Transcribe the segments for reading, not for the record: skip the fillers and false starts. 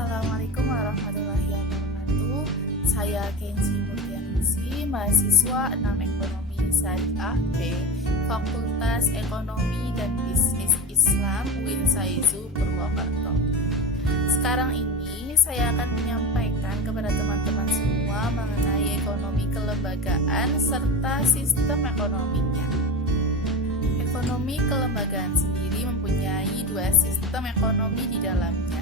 Assalamualaikum warahmatullahi wabarakatuh. Saya Kenzi Murtianisi, mahasiswa 6 Ekonomi Syariah B, Fakultas Ekonomi dan Bisnis Islam UIN Saizu Purwokerto. Sekarang ini saya akan menyampaikan kepada teman-teman semua mengenai ekonomi kelembagaan serta sistem ekonominya. Ekonomi kelembagaan sendiri mempunyai dua sistem ekonomi di dalamnya,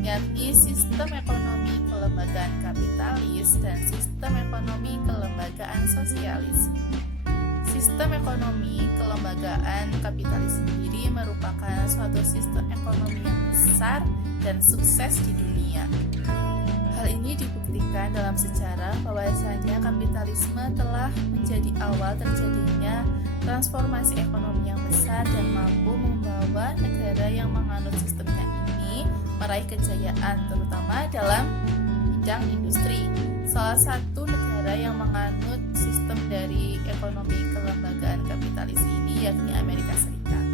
yakni sistem ekonomi kelembagaan kapitalis dan sistem ekonomi kelembagaan sosialis. Sistem ekonomi kelembagaan kapitalis sendiri merupakan suatu sistem ekonomi yang besar dan sukses di dunia. Hal ini dibuktikan dalam sejarah bahwasanya kapitalisme telah menjadi awal terjadinya transformasi ekonomi yang besar dan mampu membawa negara yang menganut sistemnya ini meraih kejayaan, terutama dalam bidang industri. Salah satu negara yang menganut sistem dari ekonomi kelembagaan kapitalis ini yakni Amerika Serikat.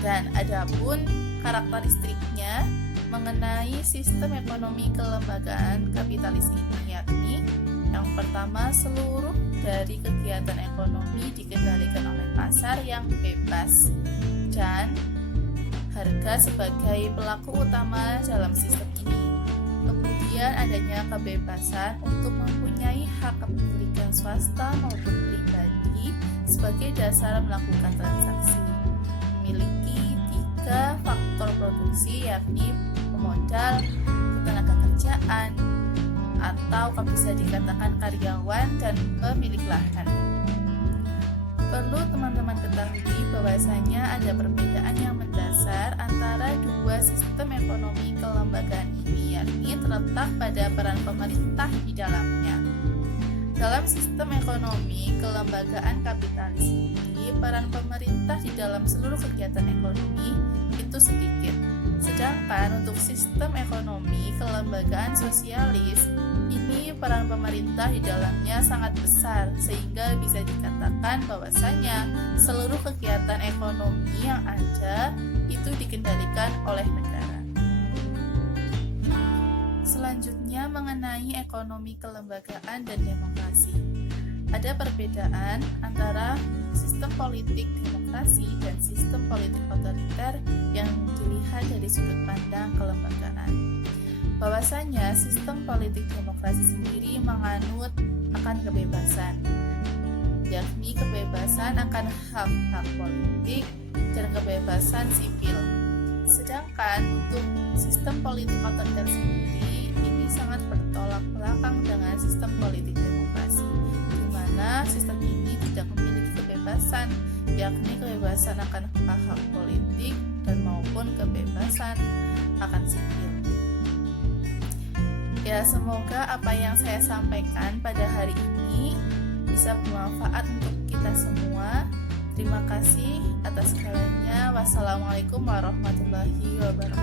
Dan adapun karakteristiknya mengenai sistem ekonomi kelembagaan kapitalis ini yakni yang pertama, seluruh dari kegiatan ekonomi dikendalikan oleh pasar yang bebas dan harga sebagai pelaku utama dalam sistem ini. Kemudian adanya kebebasan untuk mempunyai hak kepemilikan swasta maupun pribadi sebagai dasar melakukan transaksi. Memiliki tiga faktor produksi yakni pemodal, ketenagakerjaan, atau bisa dikatakan karyawan dan pemilik lahan. Perlu teman-teman ketahui bahwasanya ada perbedaan yang mendasar antara dua sistem ekonomi kelembagaan ini, yakni terletak pada peran pemerintah di dalamnya. Dalam sistem ekonomi kelembagaan kapitalis ini, peran pemerintah di dalam seluruh kegiatan ekonomi itu sedikit. Sedangkan untuk sistem ekonomi kelembagaan sosialis, ini peran pemerintah di dalamnya sangat besar, sehingga bisa dikatakan bahwasanya seluruh kegiatan ekonomi yang ada itu dikendalikan oleh negara. Selanjutnya mengenai ekonomi kelembagaan dan demokrasi. Ada perbedaan antara sistem politik demokrasi dan sistem politik otoriter yang dilihat dari sudut pandang kelembagaan. Bahwasanya sistem politik demokrasi sendiri menganut akan kebebasan, yakni kebebasan akan hak-hak politik dan kebebasan sipil. Sedangkan untuk sistem politik otoriter sendiri ini sangat bertolak belakang dengan sistem politik demokrasi, di mana sistem ini tidak memiliki kebebasan, yakni kebebasan akan hak-hak politik dan maupun kebebasan akan sipil. Ya, semoga apa yang saya sampaikan pada hari ini bisa bermanfaat untuk kita semua. Terima kasih atas segalanya. Wassalamualaikum warahmatullahi wabarakatuh.